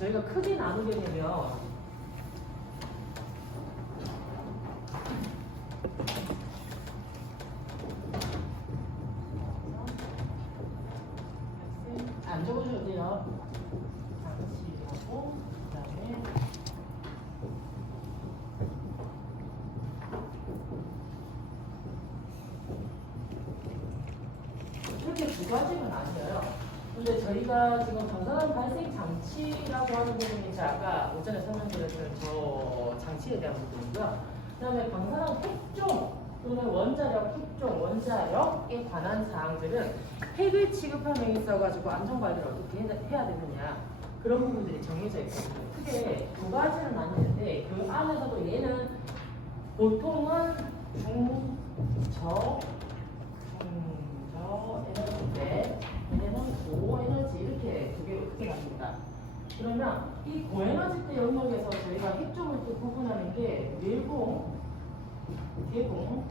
저희가 크게 나누게 되면 안 적어줘도 돼요. 장치하고 그다음에 이렇게 두 가지는 아니에요. 근데 저희가 지금 방사능 발생 장치라고 하는 부분이 이제 아까 오전에 설명드렸던 저 장치에 대한 부분이고요. 그다음에 방사능 핵종 또는 원자력 핵종, 원자력에 관한 사항들은 핵을 취급함에 있어가지고 안전관리를 어떻게 해야 되느냐 그런 부분들이 정해져 있거든요. 크게 두 가지는 아니는데 그 안에서도 얘는 보통은 중저 에너지인데 얘는 고에너지 이렇게 두 개로 크게 나뉩니다. 그러면 이 고에너지 대 영역에서 저희가 핵종을 또 구분하는 게 밀공, 개공,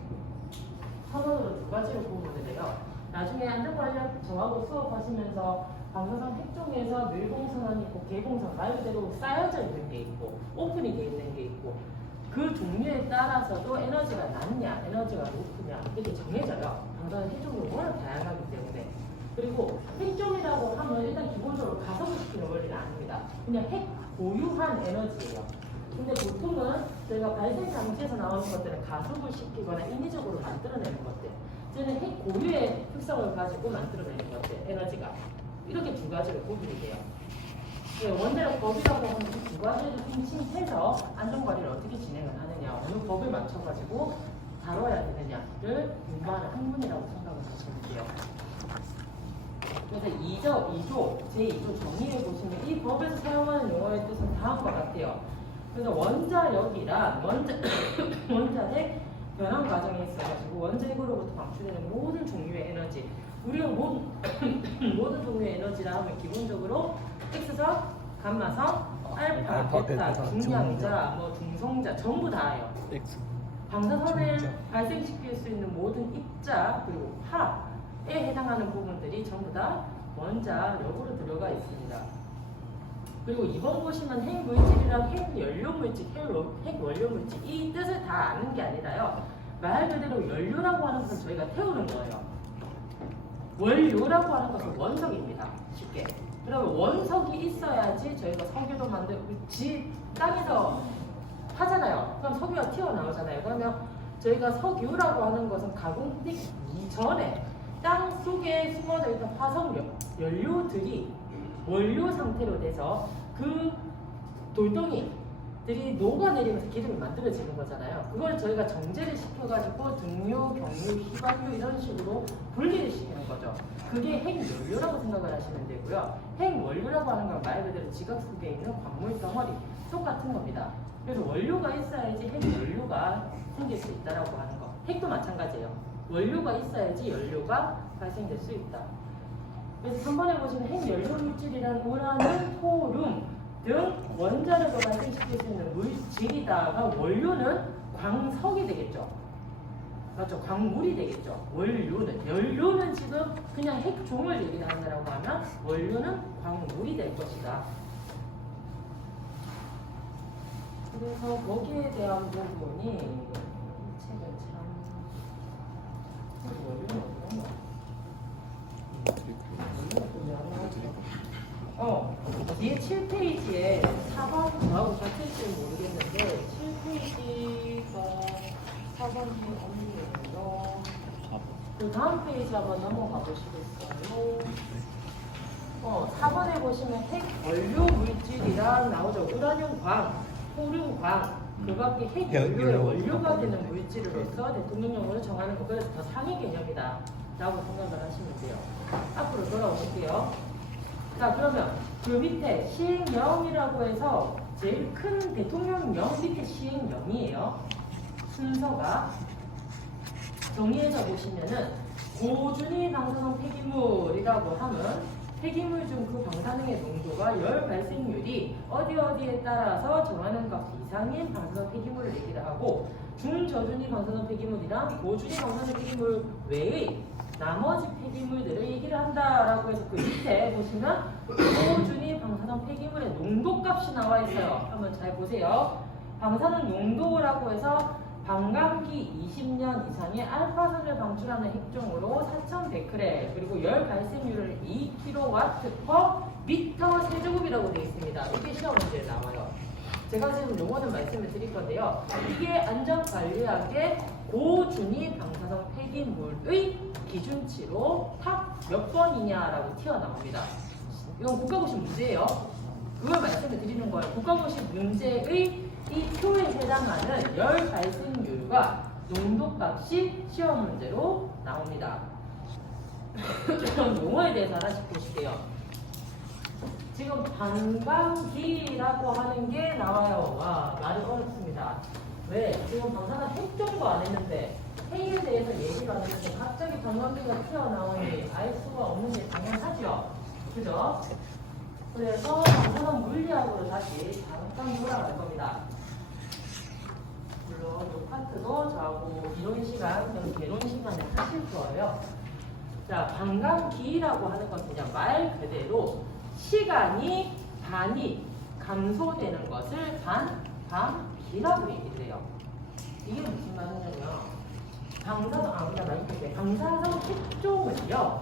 선언으로 두 가지로 구분이 돼요. 나중에 안전관리학 정하고 수업하시면서 방사선 핵종에서 밀공선언이 있고 개공선 말 그대로 쌓여져 있는 게 있고 오픈이 돼 있는 게 있고 그 종류에 따라서도 에너지가 낮냐 에너지가 높으냐 이렇게 정해져요. 방사선 핵종이 워낙 다양하기 때문에. 그리고 핵종이라고 하면 일단 기본적으로 가속을 시키는 원리는 아닙니다. 그냥 핵 보유한 에너지예요. 근데 보통은 저희가 발생 장치에서 나오는 것들은 가속을 시키거나 인위적으로 만들어내는 것들. 저는 핵 고유의 특성을 가지고 만들어내는 것들, 에너지가. 이렇게 두 가지로 구분이 돼요. 원자력 법이라고 하는 이 두 가지를 힘심해서 안전관리를 어떻게 진행을 하느냐, 어느 법을 맞춰가지고 다뤄야 되느냐를 공부하는 학문이라고 생각을 하시면 돼요. 그래서 2조, 제2조 정의를 보시면 이 법에서 사용하는 용어의 뜻은 다음과 같아요. 그래서 원자력이란 원자핵 변환 과정에 있어가지고 원자핵으로부터 방출되는 모든 종류의 에너지, 우리가 모든 종류의 에너지라 하면 기본적으로 X선, 감마선, 알파, 베타, 중량자, 중성자 전부 다예요. 방사선을 발생시킬 수 있는 모든 입자 그리고 화에 해당하는 부분들이 전부 다 원자력으로 들어가 있습니다. 그리고 이번 보시면 핵물질이랑 핵연료물질, 핵원료물질 이 뜻을 다 아는 게 아니라요. 말 그대로 연료라고 하는 것은 저희가 태우는 거예요. 원료라고 하는 것은 원석입니다. 쉽게. 그러면 원석이 있어야지 저희가 석유도 만들고 땅에서 하잖아요. 그럼 석유가 튀어나오잖아요. 그러면 저희가 석유라고 하는 것은 가공되기 이전에 땅 속에 숨어져 있던 화석료, 연료들이 원료 상태로 돼서 그 돌덩이들이 녹아내리면서 기름이 만들어지는 거잖아요. 그걸 저희가 정제를 시켜가지고 등유, 경유, 휘발유 이런 식으로 분리를 시키는 거죠. 그게 핵연료라고 생각을 하시면 되고요. 핵원료라고 하는 건 말 그대로 지각 속에 있는 광물 덩어리, 똑같은 겁니다. 그래서 원료가 있어야지 핵연료가 생길 수 있다라고 하는 거. 핵도 마찬가지예요. 원료가 있어야지 연료가 발생될 수 있다. 그래서 3번에 보시면 핵연료 물질이란 우라늄, 토륨 등 원자력을 발생시킬 수 있는 물질이다가 원료는 광석이 되겠죠. 맞죠? 광물이 되겠죠. 원료는. 연료는 지금 그냥 핵종을 얘기한다라고 하면 원료는 광물이 될 것이다. 그래서 거기에 대한 부분이 이 책은 참 원료는 어떤 거? 뒤에 7페이지에 4번 저하고 같을지 모르겠는데 7페이지가 4번이 없네요. 그 다음 페이지 한번 넘어가 보시겠어요? 4번에 보시면 핵 원료 물질이랑 나오죠. 우라늄 광, 토륨 광, 그 밖에 핵 연료의 원료가 되는 물질로서 대통령령으로 정하는 것. 그래서 더 상위 개념이다 라고 생각을 하시면 돼요. 앞으로 돌아오실게요. 자, 그러면 그 밑에 시행령이라고 해서 제일 큰 대통령령 밑에 시행령이에요. 순서가 정리해서 보시면은 고준위 방사능 폐기물이라고 하면 폐기물 중 그 방사능의 농도가 열 발생률이 어디에 따라서 정하는 값 이상인 방사능 폐기물을 얘기를 하고, 중저준위 방사능 폐기물이랑 고준위 방사능 폐기물 외의 나머지 폐기물들을 얘기를 한다라고 해서 그 밑에 보시면 고준위 방사능 폐기물의 농도값 용도값이 나와 있어요. 한번 잘 보세요. 방사능 용도라고 해서 반감기 20년 이상의 알파선을 방출하는 핵종으로 4,100g 그리고 열 발생률을 2kW/m 세제곱이라고 되어 있습니다. 이게 시험 문제에 나와요. 제가 지금 요거는 말씀을 드릴 건데요. 이게 안전관리학의 고준위 방사성 폐기물의 기준치로 탑 몇 번이냐라고 튀어나옵니다. 이건 국가고시 문제예요. 그걸 말씀을 드리는 거예요. 국가고시 문제의 이 표에 해당하는 열 발생률과 농도값이 시험 문제로 나옵니다. 그럼 용어에 대해서 하나씩 보실게요. 지금 반감기라고 하는 게 나와요. 와, 말이 어렵습니다. 왜? 지금 방사능 핵종도 안 했는데 핵에 대해서 얘기를 안 했는데 갑자기 반감기가 튀어나오니 알 수가 없는 게 당연하죠. 그죠? 그래서 방사능 물리학으로 다시 잠깐 돌아갈 겁니다. 물론 이 파트도 저하고 이론 시간, 개론 시간에 하실 거예요. 자, 반감기라고 하는 것은 그냥 말 그대로 시간이 반이 감소되는 것을 반감기라고 얘기를 해요. 이게 무슨 말이냐면 방사성 핵종은요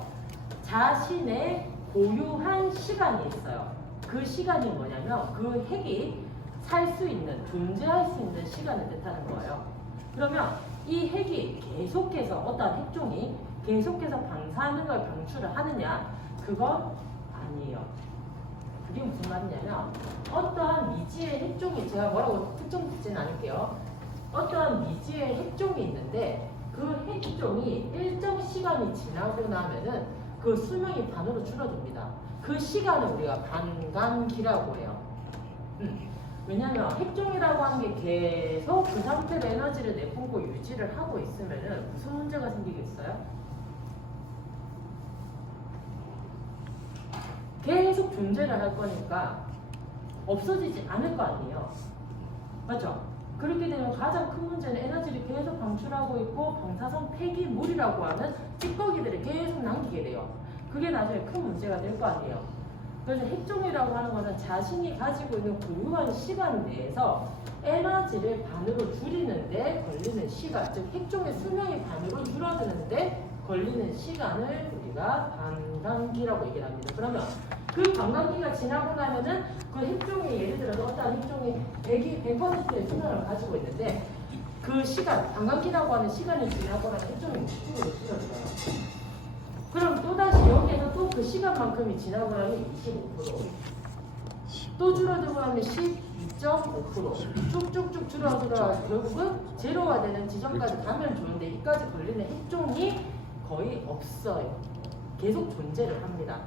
자신의 고유한 시간이 있어요. 그 시간이 뭐냐면 그 핵이 살 수 있는, 존재할 수 있는 시간을 뜻하는 거예요. 그러면 이 핵이 계속해서 어떤 핵종이 계속해서 방사능을 방출을 하느냐? 그건 아니에요. 그게 무슨 말이냐면 어떠한 미지의 핵종이, 제가 뭐라고 특정 짓지는 않을게요. 어떠한 미지의 핵종이 있는데 그 핵종이 일정 시간이 지나고 나면은 그 수명이 반으로 줄어듭니다. 그 시간을 우리가 반감기라고 해요. 왜냐면 핵종이라고 하는 게 계속 그 상태로 에너지를 내뿜고 유지를 하고 있으면은 무슨 문제가 생기겠어요? 계속 존재를 할 거니까 없어지지 않을 거 아니에요. 맞죠? 그렇게 되면 가장 큰 문제는 에너지를 계속 방출하고 있고 방사성 폐기물이라고 하는 찌꺼기들을 계속 남기게 돼요. 그게 나중에 큰 문제가 될 거 아니에요. 그래서 핵종이라고 하는 것은 자신이 가지고 있는 고유한 시간 내에서 에너지를 반으로 줄이는데 걸리는 시간, 즉 핵종의 수명이 반으로 줄어드는데 걸리는 시간을 우리가 반감기라고 얘기를 합니다. 그러면 그 반감기가 지나고 나면은 그 핵종이 예를 들어서 어떤 핵종이 100%의 수명을 가지고 있는데 그 시간, 반감기라고 하는 시간이 지나고 나면 핵종이 60%로 줄어들어요. 그럼 또다시 여기에서 또 그 시간만큼이 지나고 나면 25%, 또 줄어들고 나면 12.5%, 쭉쭉쭉 줄어들어 결국은 제로화되는 지점까지 가면 좋은데 이까지 걸리는 핵종이 거의 없어요. 계속 존재를 합니다.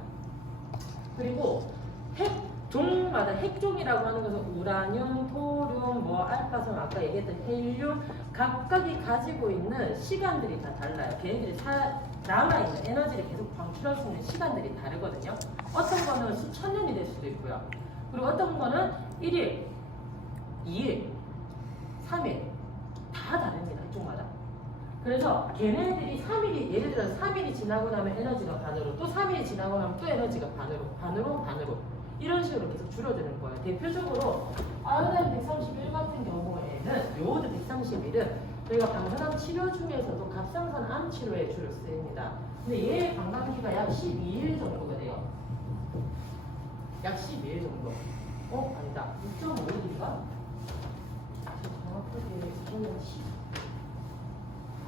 그리고 핵종마다 핵종이라고 하는 것은 우라늄, 토륨, 알파성, 아까 얘기했던 헬륨 각각이 가지고 있는 시간들이 다 달라요. 걔네들이 남아있는 에너지를 계속 방출할 수 있는 시간들이 다르거든요. 어떤 거는 수천 년이 될 수도 있고요. 그리고 어떤 거는 1일, 2일, 3일 다 다릅니다. 핵종마다. 그래서 걔네들이 3일이 예를 들어서 3일이 지나고 나면 에너지가 반으로, 또 3일이 지나고 나면 또 에너지가 반으로 이런 식으로 계속 줄어드는 거예요. 대표적으로 아요딘 131 같은 경우에는 요오드 131은 저희가 방사능 치료 중에서도 갑상선 암 치료에 주로 쓰입니다. 근데 얘의 반감기가 약 12일 정도가 돼요. 약 12일 정도. 아니다. 6.5일인가? 정확하게 저는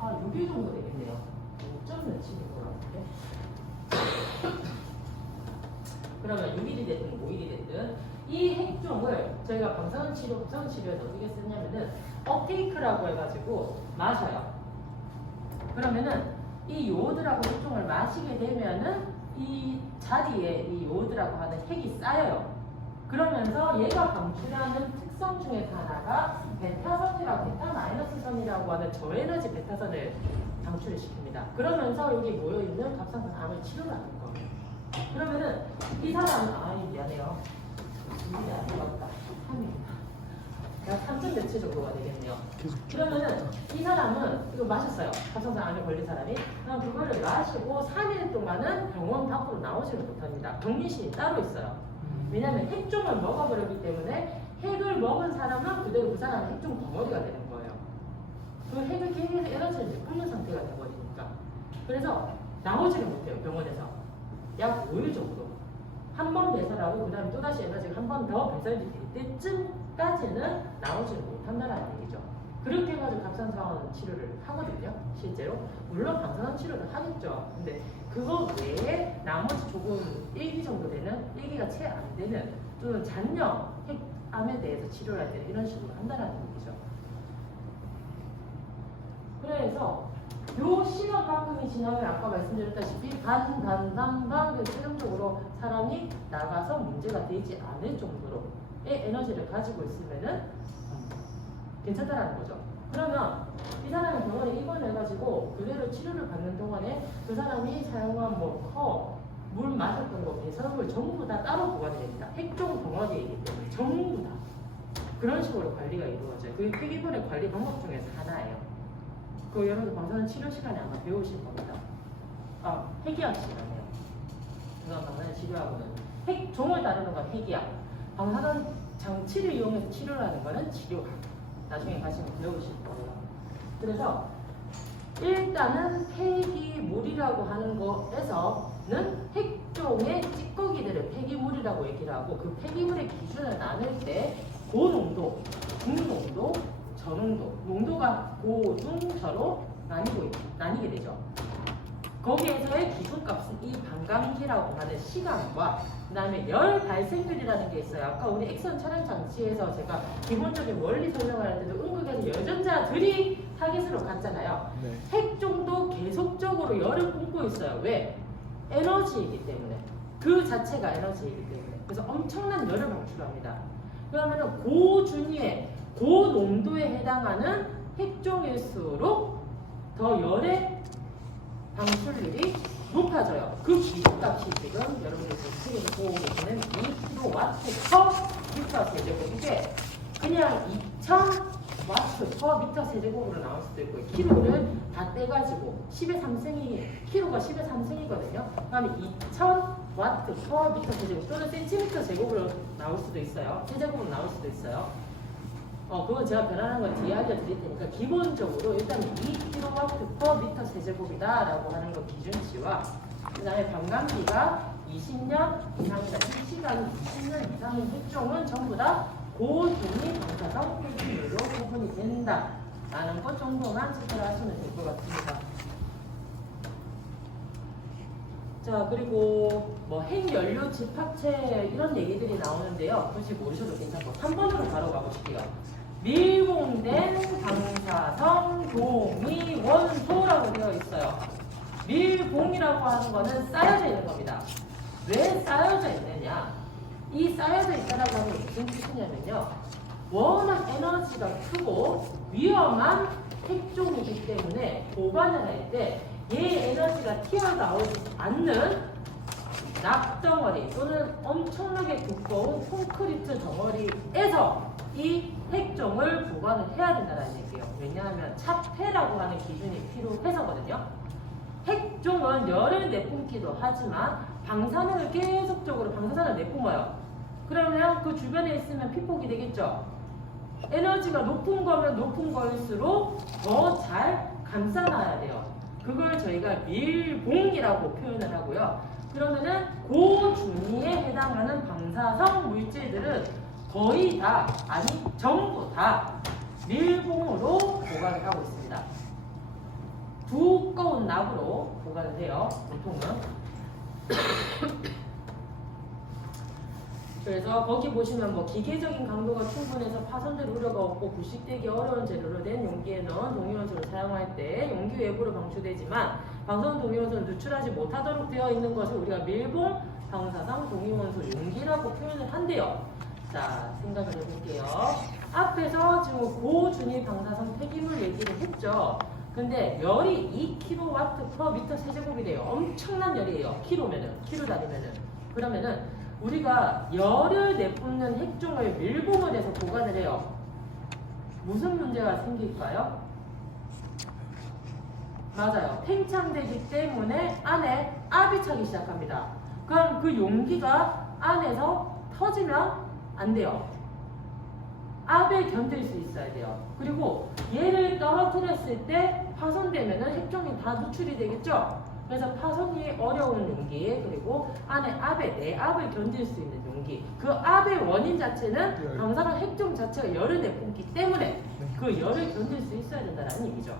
6일 정도 되겠네요. 5점 며칠인 것 같은데. 그러면 6일이 됐든 5일이 됐든 이 핵종을 저희가 방사능 치료, 급성 치료에서 어떻게 쓰냐면은 업테이크라고 해가지고 마셔요. 그러면은 이 요오드라고 핵종을 마시게 되면은 이 자리에 이 요오드라고 하는 핵이 쌓여요. 그러면서 얘가 방출하는 특성 중에 하나가 베타선이라고, 베타-선이라고 하는 저에너지 베타선을 방출을 시킵니다. 그러면서 여기 모여있는 갑상선 암을 치료를 하는 거예요. 그러면은 이 사람은, 미안해요. 이게 안 들어갔다. 3일. 약 3점 며칠 정도가 되겠네요. 그러면은 이 사람은 이거 마셨어요. 갑상선 암에 걸린 사람이. 그럼 그거를 마시고 3일 동안은 병원 밖으로 나오지는 못합니다. 격리실이 따로 있어요. 왜냐하면 핵종을 먹어버렸기 때문에 핵을 먹은 사람은 그대로 그 사람은 핵종 덩어리가 되는 거예요. 그 핵을 계속 에너지를 내뿜는 상태가 되버리니까. 그래서 나오지를 못해요. 병원에서. 약 5일 정도. 한 번 배설하고 그 다음에 또다시 에너지가 한 번 더 배설이 될 때쯤까지는 나오지를 못한다는 얘기죠. 그렇게 해가지고 갑상선암 치료를 하거든요. 실제로. 물론 방사선 치료도 하겠죠. 근데 그거 외에 나머지 조금 1기 정도 되는, 1기가 채 안 되는 또는 잔여 핵암에 대해서 치료를 할 때 이런 식으로 한다는 얘기죠. 그래서 요 시간만큼이 지나면 아까 말씀드렸다시피 반, 최종적으로 사람이 나가서 문제가 되지 않을 정도로의 에너지를 가지고 있으면은 괜찮다라는 거죠. 그러면 이 사람이 병원에 입원해가지고 그대로 치료를 받는 동안에 그 사람이 사용한 물 마셨던 거, 배설물 전부 다 따로 보관이 됩니다. 핵종 덩어리이기 때문에 전부 다. 그런 식으로 관리가 이루어져요. 그게 폐기물의 관리 방법 중에서 하나예요. 그 여러분들 방사선 치료 시간에 아마 배우실 겁니다. 핵이학 시간이에요. 그건 방사선 치료하고는 핵종을 다루는 건 핵이학. 방사선 장치를 이용해서 치료를 하는 거는 치료학. 나중에 가시면 배우실 거예요. 그래서 일단은 폐기물이라고 하는 거에서는 핵종의 찌꺼기들을 폐기물이라고 얘기를 하고 그 폐기물의 기준을 나눌 때 고농도, 중농도, 저농도, 농도가 고, 중, 저로 나뉘게 되죠. 거기에서의 기준값은 이 반감기라고 하는 시간과 그 다음에 열 발생률이라는 게 있어요. 아까 우리 액션 촬영 장치에서 제가 기본적인 원리 설명을 할 때도 응급에서 열전자들이 타깃으로 갔잖아요. 네. 핵종도 계속적으로 열을 뿜고 있어요. 왜? 에너지이기 때문에. 그 자체가 에너지이기 때문에. 그래서 엄청난 열을 방출합니다. 그러면 고준위의 고농도에 해당하는 핵종일수록 더 열의 방출률이 높아져요. 그 기준값이 지금 여러분들 책에서 보고 계시는 2kW/m². 이게 그냥 2000W/m²로 나올 수도 있고 키로를 다 떼가지고 10의 3승이 키로가 10의 3승이거든요. 그러면 2000W/m² 또는 센티미터 제곱으로 나올 수도 있어요. 세제곱으로 나올 수도 있어요. 그건 제가 변환한 건 뒤에 알려드릴 테니까 기본적으로 일단 2kW/m²이다 라고 하는 거 기준치와 그 다음에 반감기가 20년 이상이다. 이 시간이 20년 이상인 핵종은 전부 다 고준위 방사성 폐기물로 구분이 된다 라는 것 정도만 체크를 하시면 될 것 같습니다. 자, 그리고 핵연료 집합체 이런 얘기들이 나오는데요. 굳이 모르셔도 괜찮고 3번으로 바로 가보실게요. 밀봉된 방사성 동위 원소라고 되어 있어요. 밀봉이라고 하는 거는 쌓여져 있는 겁니다. 왜 쌓여져 있느냐? 이 쌓여져 있다라고 하는 게 무슨 뜻이냐면요. 워낙 에너지가 크고 위험한 핵종이기 때문에 보관을 할 때 얘 에너지가 튀어나오지 않는 낙덩어리 또는 엄청나게 두꺼운 콘크리트 덩어리에서 이 핵종을 보관을 해야 된다는 얘기예요. 왜냐하면 차폐라고 하는 기준이 필요해서거든요. 핵종은 열을 내뿜기도 하지만 방사능을 계속적으로 방사선을 내뿜어요. 그러면 그 주변에 있으면 피폭이 되겠죠. 에너지가 높은 거면 높은 거일수록 더 잘 감싸놔야 돼요. 그걸 저희가 밀봉이라고 표현을 하고요. 그러면은 고준위에 해당하는 방사성 물질들은 거의 다, 아니 전부 다 밀봉으로 보관을 하고 있습니다. 두꺼운 납으로 보관을 해요. 보통은. 그래서 거기 보시면 기계적인 강도가 충분해서 파손될 우려가 없고 부식되기 어려운 재료로 된 용기에 넣은 동위원소를 사용할 때 용기 외부로 방출되지만 방사선 동위원소를 누출하지 못하도록 되어 있는 것을 우리가 밀봉 방사성 동위원소 용기라고 표현을 한대요. 자, 생각을 해볼게요. 앞에서 지금 고준위 방사성 폐기물 얘기를 했죠. 근데 열이 2kW/m²이 돼요. 엄청난 열이에요. 키로 단위면은. 그러면은 우리가 열을 내뿜는 핵종을 밀봉을 해서 보관을 해요. 무슨 문제가 생길까요? 맞아요. 팽창되기 때문에 안에 압이 차기 시작합니다. 그럼 그 용기가 안에서 터지면 안 돼요. 압에 견딜 수 있어야 돼요. 그리고 얘를 떨어뜨렸을 때 파손되면은 핵종이 다 누출이 되겠죠. 그래서 파손이 어려운 용기, 그리고 안에 압에 내압을 견딜 수 있는 용기. 그 압의 원인 자체는 방사선 핵종 자체가 열을 내뿜기 때문에 그 열을 견딜 수 있어야 된다는 얘기죠.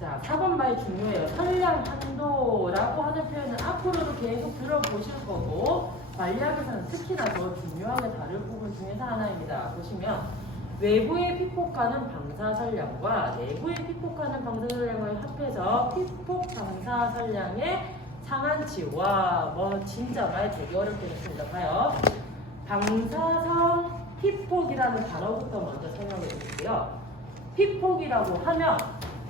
자, 4번 말 중요해요. 선량 한도라고 하는 표현은 앞으로도 계속 들어보실 거고 관리학에서는 특히나 더 중요하게 다룰 부분 중에서 하나입니다. 보시면 외부에 피폭하는 방사선량과 내부에 피폭하는 방사선량을 합해서 피폭 방사선량의 상한치와 뭐 진짜 말 되게 어렵게 됐습니다. 봐요. 방사선 피폭이라는 단어부터 먼저 설명해 드릴게요. 피폭이라고 하면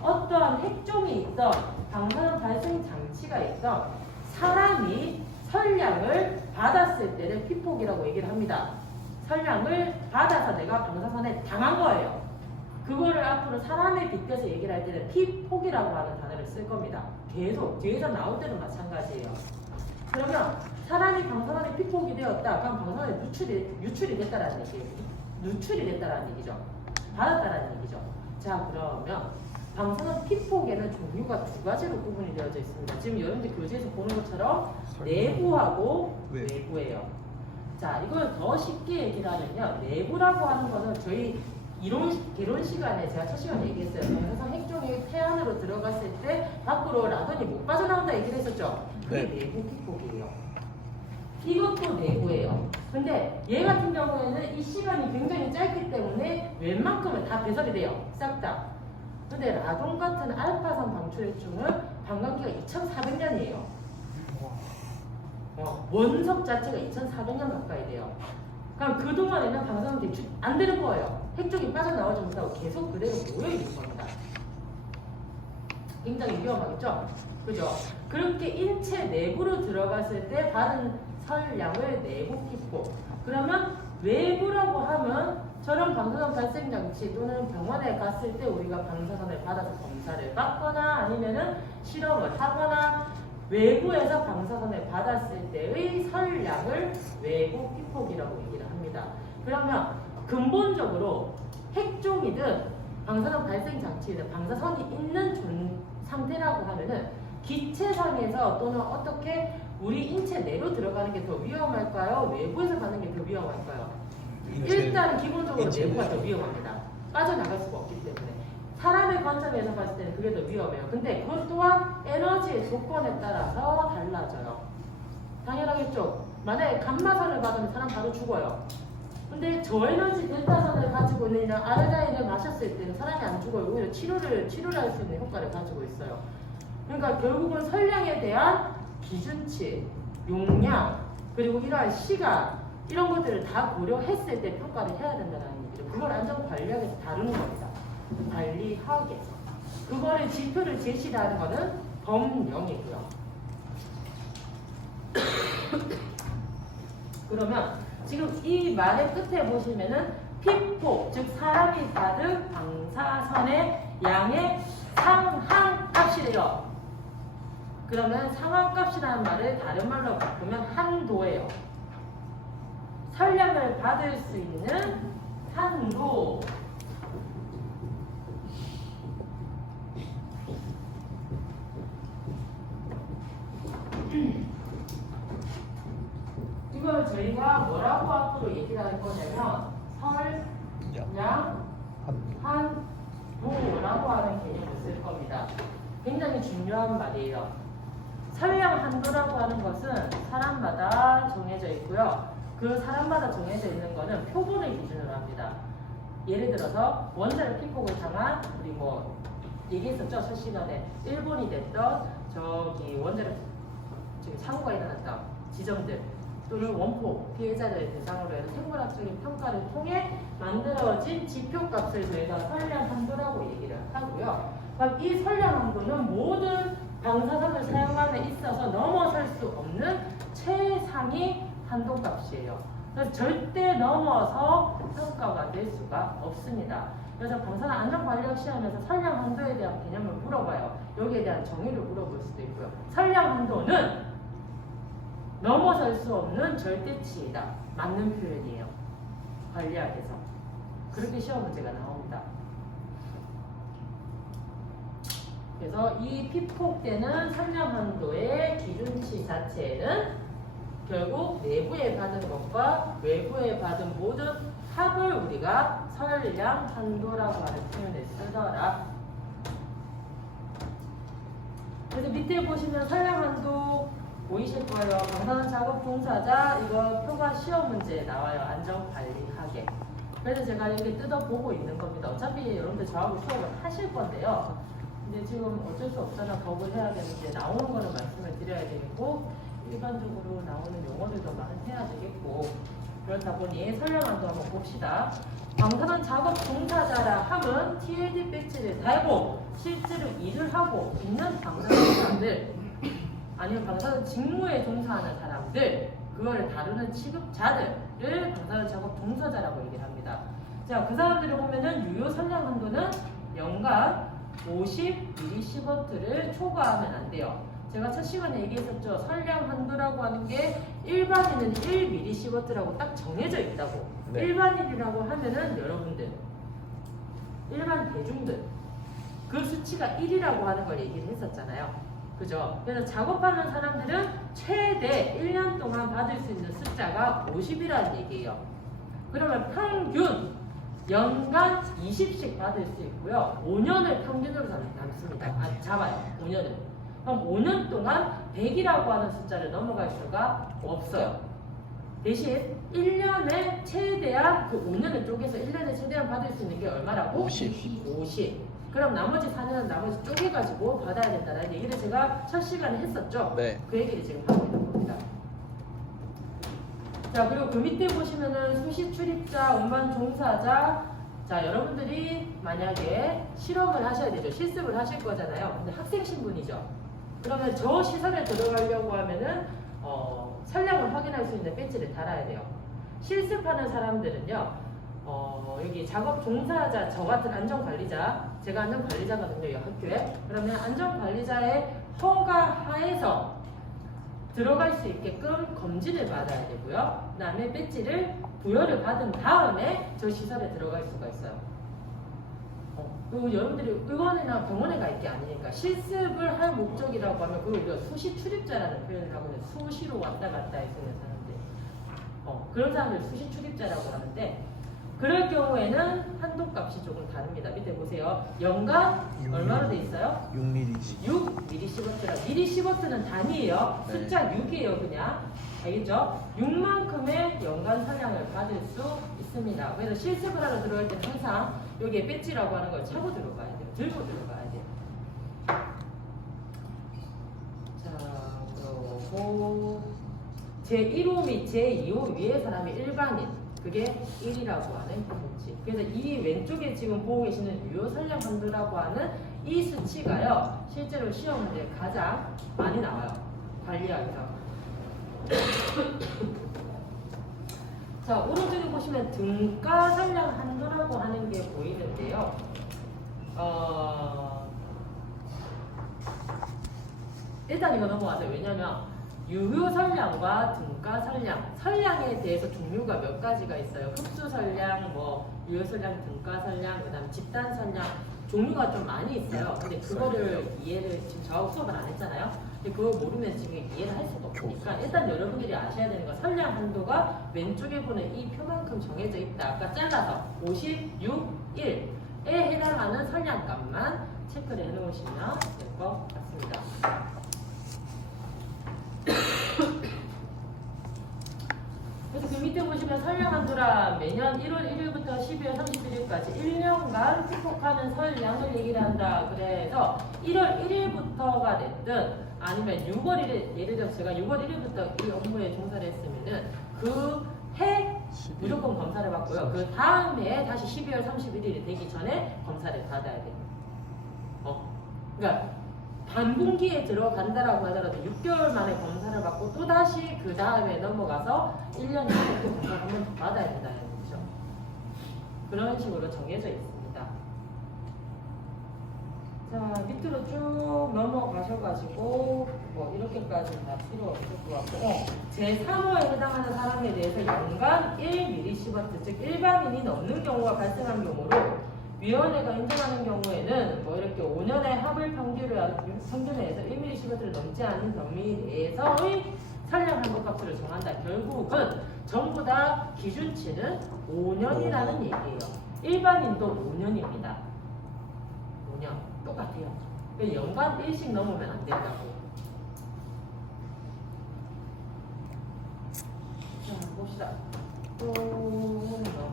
어떠한 핵종이 있던 방사선 발생 장치가 있던 사람이 선량을 받았을 때는 피폭이라고 얘기를 합니다. 선량을 받아서 내가 방사선에 당한 거예요. 그거를 앞으로 사람에 빗대서 얘기를 할 때는 피폭이라고 하는 단어를 쓸 겁니다. 계속 뒤에서 나올 때는 마찬가지예요. 그러면 사람이 방사선에 피폭이 되었다. 그럼 방사선에 유출이 됐다라는 얘기예요. 누출이 됐다라는 얘기죠. 받았다라는 얘기죠. 자, 그러면 방사선 피폭에는 종류가 두 가지로 구분이 되어져 있습니다. 지금 여러분들 교재에서 보는 것처럼 내부하고 외부예요. 자, 이걸 더 쉽게 얘기를 하면요. 내부라고 하는 거는 저희 개론 시간에 제가 첫 시간에 얘기했어요. 방사선 핵종이 폐 안으로 들어갔을 때 밖으로 라돈이 못 빠져나온다 얘기를 했었죠. 그게 내부 피폭이에요. 이것도 내부예요. 근데 얘 같은 경우에는 이 시간이 굉장히 짧기 때문에 웬만큼은 다 배설이 돼요. 싹 다. 근데 라돈 같은 알파산 방출핵종은 방광기가 2400년이에요. 원석 자체가 2400년 가까이 돼요. 그럼 그동안에는 방사선 대출 안 되는 거예요. 핵종이 빠져나오지 못하고 계속 그대로 모여있는 겁니다. 굉장히 위험하겠죠? 그죠? 그렇게 인체 내부로 들어갔을 때 받은 설량을 내부 피폭. 그러면 외부라고 하면 저런 방사선 발생 장치 또는 병원에 갔을 때 우리가 방사선을 받아서 검사를 받거나 아니면은 실험을 하거나 외부에서 방사선을 받았을 때의 설량을 외부 피폭이라고 얘기를 합니다. 그러면 근본적으로 핵종이든 방사선 발생 장치이든 방사선이 있는 상태라고 하면은 기체상에서 또는 어떻게 우리 인체 내로 들어가는 게 더 위험할까요? 외부에서 가는 게 더 위험할까요? 일단 기본적으로 내부가 더 위험합니다. 빠져나갈 수가 없기 때문에. 사람의 관점에서 봤을 때는 그게 더 위험해요. 근데 그것 또한 에너지의 조건에 따라서 달라져요. 당연하겠죠? 만약에 감마선을 받으면 사람 바로 죽어요. 근데 저에너지 델타선을 가지고 있는 아르다인을 마셨을 때는 사람이 안 죽어요. 오히려 치료를 할 수 있는 효과를 가지고 있어요. 그러니까 결국은 설량에 대한 기준치, 용량, 그리고 이러한 시간 이런 것들을 다 고려했을 때 평가를 해야 된다는 얘기죠. 그걸 안전관리학에서 다루는 겁니다. 관리학에서. 그거를 지표를 제시하는 거는 법령이고요. 그러면 지금 이 말의 끝에 보시면은 피폭, 즉 사람이 받은 방사선의 양의 상한값이래요. 그러면 상한값이라는 말을 다른 말로 바꾸면 한도예요. 설량을 받을 수 있는 한도. 이걸 저희가 뭐라고 앞으로 얘기를 할 거냐면 설량 한도라고 하는 개념을 쓸 겁니다. 굉장히 중요한 말이에요. 설량 한도라고 하는 것은 사람마다 정해져 있고요. 그 사람마다 정해져 있는 거는 표본을 기준으로 합니다. 예를 들어서 원자력 피폭을 당한 우리 뭐 얘기했었죠? 첫 시간에 일본이 됐던 저기 원자력 지금 사고가 일어났던 지점들 또는 원포 피해자들 대상으로 해서 생물학적인 평가를 통해 만들어진 지표값을 저희가 설량 한도라고 얘기를 하고요. 그럼 이 설량 한도는 모든 방사선을 사용함에 있어서 넘어설 수 없는 최상위 한도값이에요. 그래서 절대 넘어서 평가가 될 수가 없습니다. 그래서 방사능 안전관리학 시험에서 선량 한도에 대한 개념을 물어봐요. 여기에 대한 정의를 물어볼 수도 있고요. 선량 한도는 넘어설 수 없는 절대치이다. 맞는 표현이에요. 관리학에서. 그렇게 시험 문제가 나옵니다. 그래서 이 피폭되는 선량 한도의 기준치 자체는 결국 내부에 받은 것과 외부에 받은 모든 합을 우리가 선량 한도라고 하는 표현을 쓰더라. 그래서 밑에 보시면 선량 한도 보이실 거예요. 방사능 작업 종사자 이거 표가 시험 문제에 나와요. 안전관리학에. 그래서 제가 이렇게 뜯어보고 있는 겁니다. 어차피 여러분들 저하고 수업을 하실 건데요. 근데 지금 어쩔 수 없잖아. 법을 해야 되는데 나오는 거는 말씀을 드려야 되겠고 일반적으로 나오는 용어들도 많이 해야 되겠고 그렇다 보니 선량 한도 한번 봅시다. 방사능 작업 종사자라 함은 TLD 배지를 달고 실제로 일을 하고 있는 방사능 사람들 아니면 방사능 직무에 종사하는 사람들 그거를 다루는 취급자들을 방사능 작업 종사자라고 얘기를 합니다. 자, 그 사람들을 보면은 유효 선량 한도는 연간 50mS를 초과하면 안 돼요. 제가 첫 시간에 얘기했었죠. 선량 한도라고 하는 게 일반인은 1mS라고 딱 정해져 있다고. 네. 일반인이라고 하면은 여러분들 일반 대중들 그 수치가 1이라고 하는 걸 얘기를 했었잖아요. 그죠? 그래서 작업하는 사람들은 최대 1년 동안 받을 수 있는 숫자가 50이라는 얘기예요. 그러면 평균 연간 20씩 받을 수 있고요. 5년을 평균으로 잡습니다. 잡아요. 5년을. 그럼 5년 동안 100이라고 하는 숫자를 넘어갈 수가 없어요. 대신 1년에 최대한 그 5년을 쪼개서 1년에 최대한 받을 수 있는 게 얼마라고? 50. 그럼 나머지 4년은 나머지 쪼개가지고 받아야 된다는 얘기를 제가 첫 시간에 했었죠? 네. 그 얘기를 지금 하고 있는 겁니다. 자, 그리고 그 밑에 보시면은 수시 출입자, 운반 종사자. 자, 여러분들이 만약에 실험을 하셔야 되죠. 실습을 하실 거잖아요. 근데 학생 신분이죠. 그러면 저 시설에 들어가려고 하면은 선량을 확인할 수 있는 배지를 달아야 돼요. 실습하는 사람들은요. 여기 작업 종사자, 저 같은 안전관리자, 제가 안전관리자거든요, 이 학교에. 그러면 안전관리자의 허가하에서 들어갈 수 있게끔 검진을 받아야 되고요. 그 다음에 배지를 부여를 받은 다음에 저 시설에 들어갈 수가 있어요. 그리고 여러분들이 의원이나 병원에 갈 게 아니니까 실습을 할 목적이라고 하면 그걸 우리가 수시 출입자라는 표현을 하고 있는데 수시로 왔다 갔다 해서 있는 사람들. 그런 사람들 수시 출입자라고 하는데 그럴 경우에는 한도값이 조금 다릅니다. 밑에 보세요. 연간 얼마로 돼 있어요? 6mS라고. mS는 단위예요. 네. 숫자 6이에요, 그냥. 알겠죠? 6만큼의 연간 선량을 받을 수 있습니다. 그래서 실습을 하러 들어갈 때는 항상 여기에 배지라고 하는 걸 차고 들어가야 돼요. 들고 들어가야 돼요. 자, 그리고 제1호 및 제2호 위에 사람이 일반인. 그게 1이라고 하는 기준치. 그래서 이 왼쪽에 지금 보고 계시는 유효 선량 한도라고 하는 이 수치가요. 실제로 시험 문제에 가장 많이 나와요. 관리학에서. 자, 오른쪽에 보시면 등가 선량 한도라고 하는 게 보이는데요. 일단 이거 넘어가세요. 왜냐면 유효 선량과 등가 선량, 선량에 대해서 종류가 몇 가지가 있어요. 흡수 선량, 유효 선량, 등가 선량, 그다음 집단 선량 종류가 좀 많이 있어요. 근데 그거를 이해를 지금 저하고 수업을 안 했잖아요. 근데 그걸 모르면 지금 이해를 할 수가 없으니까 일단 여러분들이 아셔야 되는 건 선량 한도가 왼쪽에 보는 이 표만큼 정해져 있다. 아까 잘라서 56, 1에 해당하는 선량값만 체크를 해놓으시면 될 것 같습니다. 그래서 그 밑에 보시면 선량 한도란 매년 1월 1일부터 12월 31일까지 1년간 피폭하는 선량을 얘기를 한다. 그래서 1월 1일부터가 됐든 아니면 6월 1일, 예를 들어서 제가 6월 1일부터 이 업무에 종사를 했으면은 그 해 무조건 검사를 받고요. 그 다음에 다시 12월 31일이 되기 전에 검사를 받아야 돼요. 그러니까 반분기에 들어간다라고 하더라도 6개월 만에 검사를 받고 또다시 그 다음에 넘어가서 1년에 검사를 한 번 더 받아야 된다는 거죠. 그런 식으로 정해져 있습니다. 자, 밑으로 쭉 넘어가셔가지고 뭐 이렇게까지 다 필요 없을 것 같고 제3호에 해당하는 사람에 대해서 연간 1mSv, 즉 일반인이 넘는 경우가 발생한 경우로 위원회가 인정하는 경우에는 뭐 이렇게 5년의 합을 평균에 해서 1mSv를 넘지 않는 범위 내에서의 산량 한도값을 정한다. 결국은 전부 다 기준치는 5년이라는 얘기예요. 일반인도 5년입니다. 5년 똑같아요. 연간 1씩 넘으면 안 된다고. 자, 봅시다. 또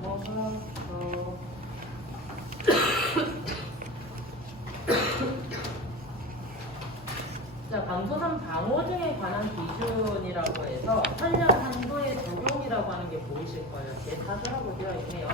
넘어가서 자, 감소산 방호 등에 관한 기준이라고 해서 산량 한도의 적용이라고 하는 게 보이실 거예요. 제4조라고 되어 있네요.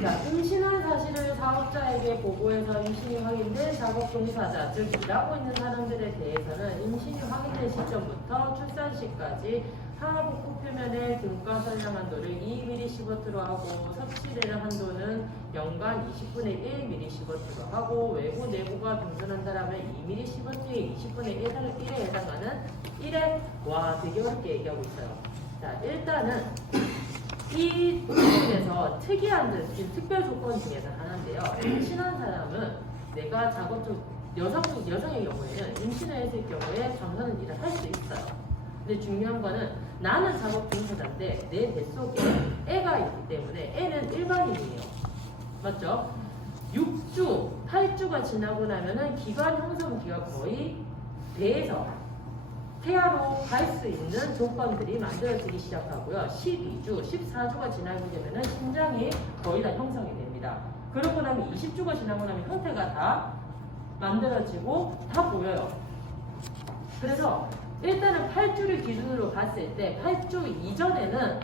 자, 임신한 사실을 사업자에게 보고해서 임신이 확인된 작업 종사자, 즉 일하고 있는 사람들에 대해서는 임신이 확인된 시점부터 출산 시까지 하복부 표면의 등가 산량 한도를 2mSv로 하고 섭취되는 한도는 연간 20분의 1mSv로 하고 외부 내부가 동선한 사람의 2mSv의 20분의 1에 해당하는 1에 와 되게 어렵게 얘기하고 있어요. 자, 일단은 이 부분에서 특이한 특별 조건 중에서 하나인데요. 임신한 사람은 내가 작업 중 여성의 경우에는 임신을 했을 경우에 방사능 일을 할 수 있어요. 근데 중요한 거는 나는 작업 종사자인데 내 뱃속에 애가 있기 때문에 애는 일반인이에요. 맞죠? 6주, 8주가 지나고 나면은 기관 형성기가 거의 배에서 태아로 갈 수 있는 조건들이 만들어지기 시작하고요. 12주, 14주가 지나게 되면은 심장이 거의 다 형성이 됩니다. 그러고 나면 20주가 지나고 나면 형태가 다 만들어지고 다 보여요. 그래서 일단은 8주를 기준으로 봤을 때 8주 이전에는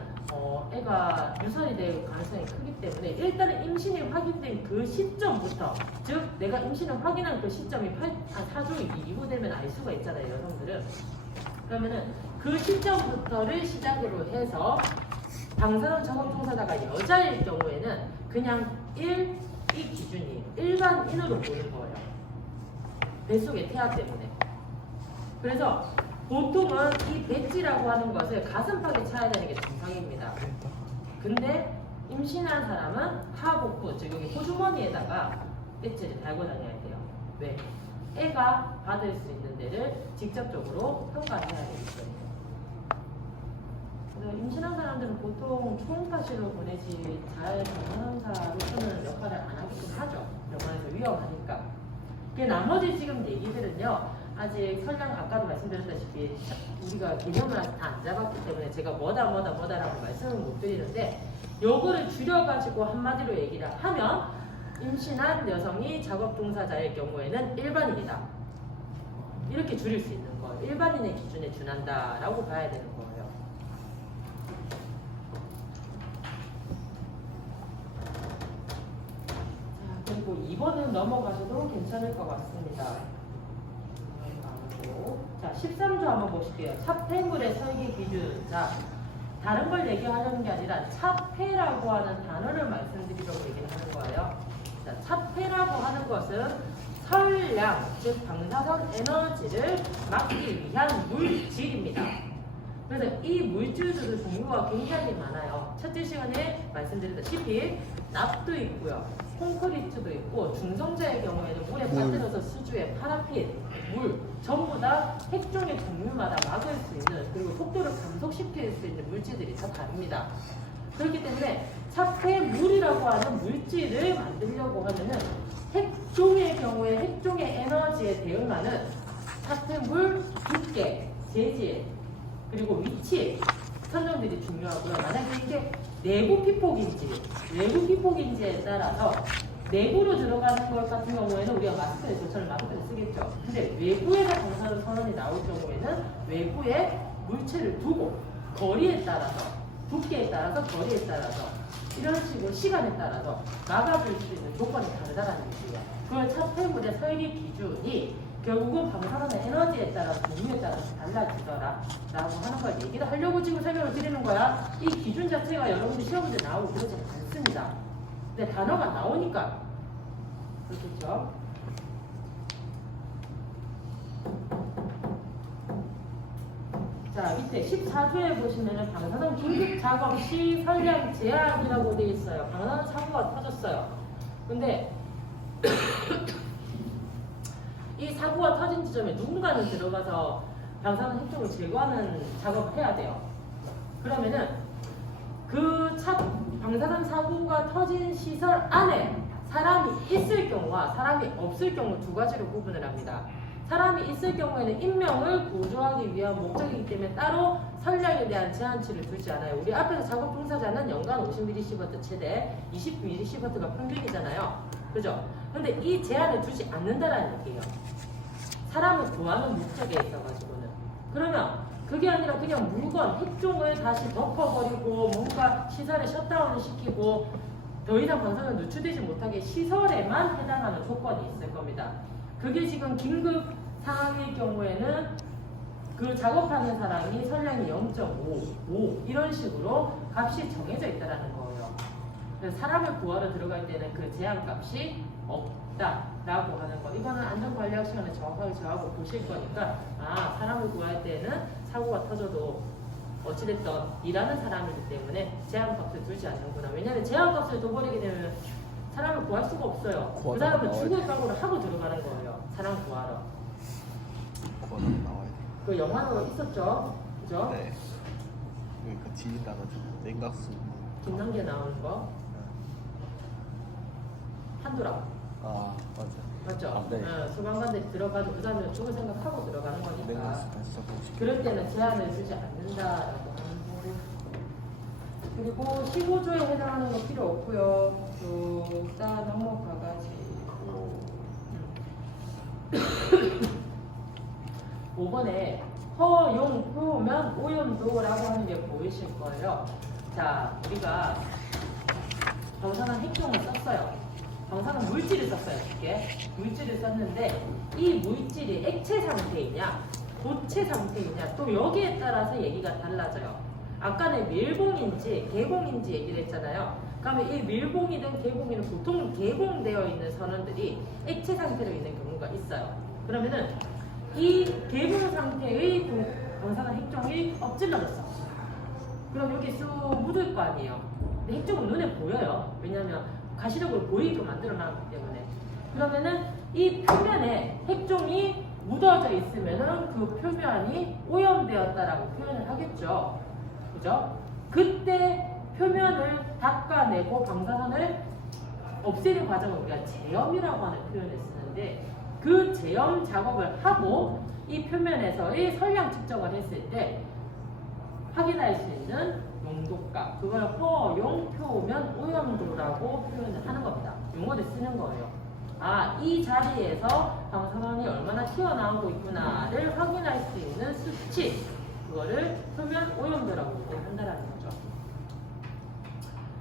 애가 유선이 될 가능성이 크기 때문에 일단은 임신이 확인된 그 시점부터, 즉 내가 임신을 확인한 그 시점이 4주 이후 되면 알 수가 있잖아요, 여성들은. 그러면은 그 시점부터를 시작으로 해서 방사능 작업 종사자가 여자일 경우에는 그냥 1이 기준이에요. 일반인으로 보는 거예요. 뱃속의 태아 때문에. 그래서 보통은 이 배지라고 하는 것을 가슴팍에 차야 되는 게 정상입니다. 근데 임신한 사람은 하복부, 즉 여기 호주머니에다가 배지를 달고 다녀야 돼요. 왜? 애가 받을 수 있는 데를 직접적으로 평가해야 되기 때문에. 그래서 임신한 사람들은 보통 초음파실로 보내지 잘 전문의사로 쓰는 역할을 안 하기도 하죠. 병원에서 위험하니까. 나머지 지금 얘기들은요. 아직 설령 아까도 말씀드렸다시피 우리가 개념을 다 안 잡았기 때문에 제가 뭐다라고 말씀을 못 드리는데 요거를 줄여가지고 한마디로 얘기를 하면 임신한 여성이 작업 종사자일 경우에는 일반인이다. 이렇게 줄일 수 있는 거예요. 일반인의 기준에 준한다라고 봐야 되는 거예요. 자, 그리고 2번은 넘어가셔도 괜찮을 것 같습니다. 자, 13조 한번 보실게요. 차폐물의 설계 기준. 자, 다른 걸 얘기하려는 게 아니라 차폐라고 하는 단어를 말씀드리려고 얘기를 하는 거예요. 자, 차폐라고 하는 것은 설량, 즉 방사선 에너지를 막기 위한 물질입니다. 그래서 이 물질들의 종류가 굉장히 많아요. 첫째 시간에 말씀드렸다시피 납도 있고요. 콘크리트도 있고 중성자의 경우에는 물에 빠뜨려서 수주에 파라핀, 물 전부 다 핵종의 종류마다 막을 수 있는, 그리고 속도를 감속시킬 수 있는 물질들이 다 다릅니다. 그렇기 때문에 차폐물이라고 하는 물질을 만들려고 하면은 핵종의 경우에 핵종의 에너지에 대응하는 차폐물 두께, 재질, 그리고 위치 선정들이 중요하고요. 만약에 이게 내부 피폭인지 외부 피폭인지에 따라서 내부로 들어가는 것 같은 경우에는 우리가 마스크를 저처럼 마스크를 쓰겠죠. 근데 외부에서 방사능 선언이 나올 경우에는 외부에 물체를 두고 거리에 따라서, 두께에 따라서, 거리에 따라서 이런 식으로 시간에 따라서 막아줄 수 있는 조건이 다르다는 얘기예요. 그걸 차폐물의 설계 기준이 결국은 방사선의 에너지에 따라서, 종류에 따라서 달라지더라 라고 하는 걸 얘기를 하려고 지금 설명을 드리는 거야. 이 기준 자체가 여러분들 시험 문제 나오고 그러지 않습니다. 근데 단어가 나오니까 그렇겠죠? 자, 밑에 14조에 보시면은 방사선 긴급 작업 시 선량 제한이라고 되어 있어요. 방사선 사고가 터졌어요. 근데 이 사고가 터진 지점에 누군가는 들어가서 방사선 핵종을 제거하는 작업을 해야 돼요. 그러면은 그 방사선 사고가 터진 시설 안에 사람이 있을 경우와 사람이 없을 경우 두 가지로 구분을 합니다. 사람이 있을 경우에는 인명을 구조하기 위한 목적이기 때문에 따로 선량에 대한 제한치를 두지 않아요. 우리 앞에서 작업 종사자는 연간 50mSv 최대 20mSv가 평균이잖아요. 그죠? 근데 이 제한을 두지 않는다라는 얘기예요. 사람을 구하는 목적에 있어가지고는. 그러면 그게 아니라 그냥 물건, 핵종을 다시 덮어버리고 뭔가 시설에 셧다운을 시키고 더 이상 방사선 누출되지 못하게 시설에만 해당하는 조건이 있을 겁니다. 그게 지금 긴급 상황일 경우에는 그 작업하는 사람이 선량이 0.5 이런 식으로 값이 정해져 있다는 거예요. 그래서 사람을 구하러 들어갈 때는 그 제한값이 없다라고 하는 거. 이거는 안전관리학 시간에 정확하게 저하고 보실 거니까 사람을 구할 때는 사고가 터져도 어찌됐든 일하는 사람이기 때문에 제한값을 두지 않는구나. 왜냐하면 제한값을 둬버리게 되면 사람을 구할 수가 없어요. 그 사람은 죽을 각오를 하고 들어가는 거예요. 사람 구하러. 구하러 나와야 돼. 그 영화로 있었죠? 그죠? 네. 그러니까 지진다가지고 냉각수. 김남계 나오는 거. 한도라. 아 맞아. 맞죠? 아, 네. 소방관들이 들어가도 그 사람은 죽을 생각하고 들어가는 거니까. 냉각수 다시 적용시켜. 그럴 때는 제한을 주지 않는다라고 하는 거고. 그리고 15조에 해당하는 거 필요 없고요. 쭉 따 넘어가가지고 5번에 허용, 표면, 오염도라고 하는 게 보이실 거예요. 자, 우리가 방사선 핵종을 썼어요. 방사선 물질을 썼어요. 이렇게 물질을 썼는데 이 물질이 액체 상태이냐 고체 상태이냐 또 여기에 따라서 얘기가 달라져요. 아까는 밀봉인지 개봉인지 얘기를 했잖아요. 그러면 이 밀봉이든 개봉이든 보통 개봉되어 있는 선원들이 액체 상태로 있는 경우가 있어요. 그러면은 이 개봉 상태의 방사선 핵종이 엎질러졌어. 그럼 여기 쑥 묻을 거 아니에요. 근데 핵종은 눈에 보여요. 왜냐하면 가시력을 보이게 만들어놨기 때문에. 그러면은 이 표면에 핵종이 묻어져 있으면은 그 표면이 오염되었다라고 표현을 하겠죠. 그죠? 그때 표면을 닦아내고 방사선을 없애는 과정을 우리가 제염이라고 하는 표현을 쓰는데 그 제염 작업을 하고 이 표면에서의 선량 측정을 했을 때 확인할 수 있는 용도값, 그걸 허용 표면 오염도라고 표현을 하는 겁니다. 용어를 쓰는 거예요. 이 자리에서 방사선이 얼마나 튀어나오고 있구나를 확인할 수 있는 수치, 그거를 표면 오염도라고 한다는 거죠.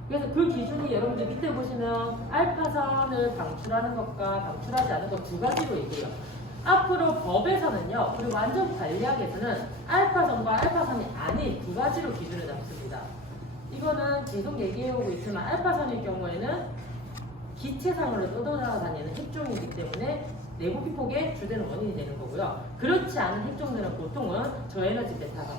그래서 그 기준이 여러분들 밑에 보시면 알파선을 방출하는 것과 방출하지 않은 것 두 가지로 얘기해요. 앞으로 법에서는요, 그리고 안전관리학에서는 알파선과 알파선이 아닌 두 가지로 기준을 잡습니다. 이거는 계속 얘기해오고 있지만 알파선일 경우에는 기체상으로 떠돌아다니는 핵종이기 때문에 내부 피폭의 주된 원인이 되는 거고요. 그렇지 않은 핵종들은 보통은 저에너지 베타선,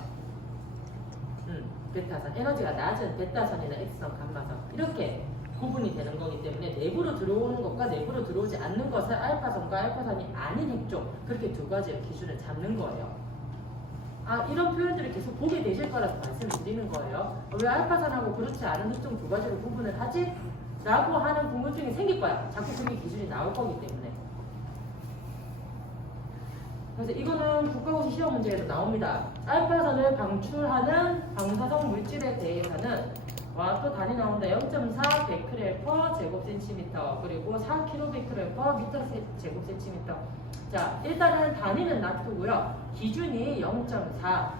베타선, 에너지가 낮은 베타선이나 X선, 감마선 이렇게 구분이 되는 거기 때문에 내부로 들어오는 것과 내부로 들어오지 않는 것을 알파선과 알파선이 아닌 핵종, 그렇게 두 가지의 기준을 잡는 거예요. 이런 표현들을 계속 보게 되실 거라서 말씀을 드리는 거예요. 왜 알파선하고 그렇지 않은 핵종 두 가지로 구분을 하지? 라고 하는 궁금증이 생길 거야. 자꾸 그게 기준이 나올 거기 때문에. 그래서 이거는 국가고시 시험 문제에도 나옵니다. 알파선을 방출하는 방사성 물질에 대해서는 또 단위 나온다. 0.4 베크렐 퍼 제곱센티미터 그리고 4 킬로베크렐 퍼 미터 제곱센티미터. 자, 일단은 단위는 놔두고요. 기준이 0.4,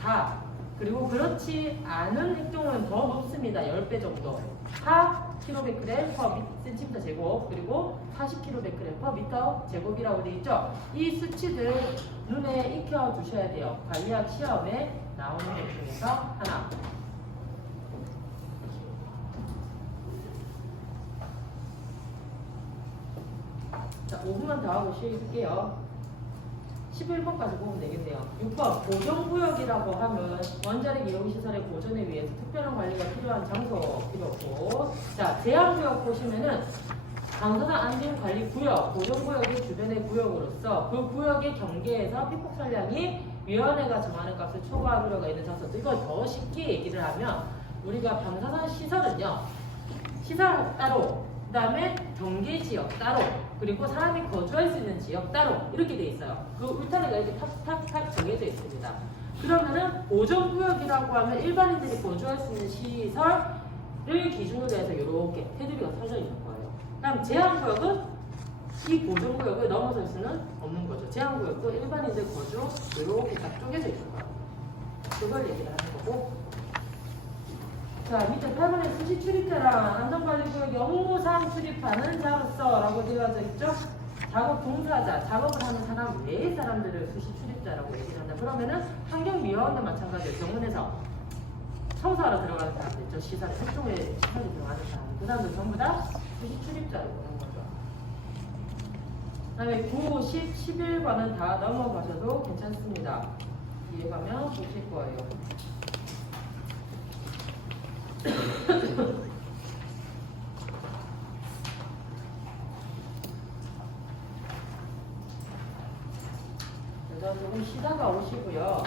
4 그리고 그렇지 않은 핵종은 더 높습니다. 10배 정도. 4 킬로베크렐 퍼 센티미터 제곱 그리고 40 킬로베크렐 퍼 미터 제곱이라고 되어 있죠. 이 수치들 눈에 익혀 두셔야 돼요. 관리학 시험에 나오는 것 중에서 하나. 자, 5분만 더 하고 쉴게요. 11번까지 보면 되겠네요. 6번 보존구역이라고 하면 원자력 이용시설의 보존에 위해서 특별한 관리가 필요한 장소 필요 없고, 자 제한구역 보시면은 방사선 안전관리구역, 보존구역의 주변의 구역으로서 그 구역의 경계에서 피폭설량이 위원회가 정하는 값을 초과할 우려가 있는 장소. 이걸 더 쉽게 얘기를 하면 우리가 방사선 시설은요, 시설 따로, 그 다음에 경계지역 따로, 그리고 사람이 거주할 수 있는 지역 따로 이렇게 돼 있어요. 그 울타리가 이렇게 탁탁탁 정해져 있습니다. 그러면은 보존구역이라고 하면 일반인들이 거주할 수 있는 시설을 기준으로 해서 이렇게 테두리가 서져 있는 거예요. 그다음 제한구역은 이 보존구역을 넘어설 수는 없는 거죠. 제한구역도 일반인들 거주 이렇게 딱 쪼개져 있는 거예요. 그걸 얘기를 하는 거고. 자, 밑에 8번에 수시 출입자랑 안전관리구역에 업무상 출입하는 자로서라고 되어져 있죠? 작업 종사자, 작업을 하는 사람 외의 사람들을 수시 출입자라고 얘기를 한다. 그러면은 환경미화원도 마찬가지예요. 병원에서 청소하러 들어가는 사람들 있죠? 시설에, 특종에 시설에 들어가는 사람들. 그 사람들 전부 다 수시 출입자로 보는 거죠. 그 다음에 9, 10, 11과는 다 넘어가셔도 괜찮습니다. 뒤에 가면 보실 거예요. 그래서 조금 쉬다가 오시고요.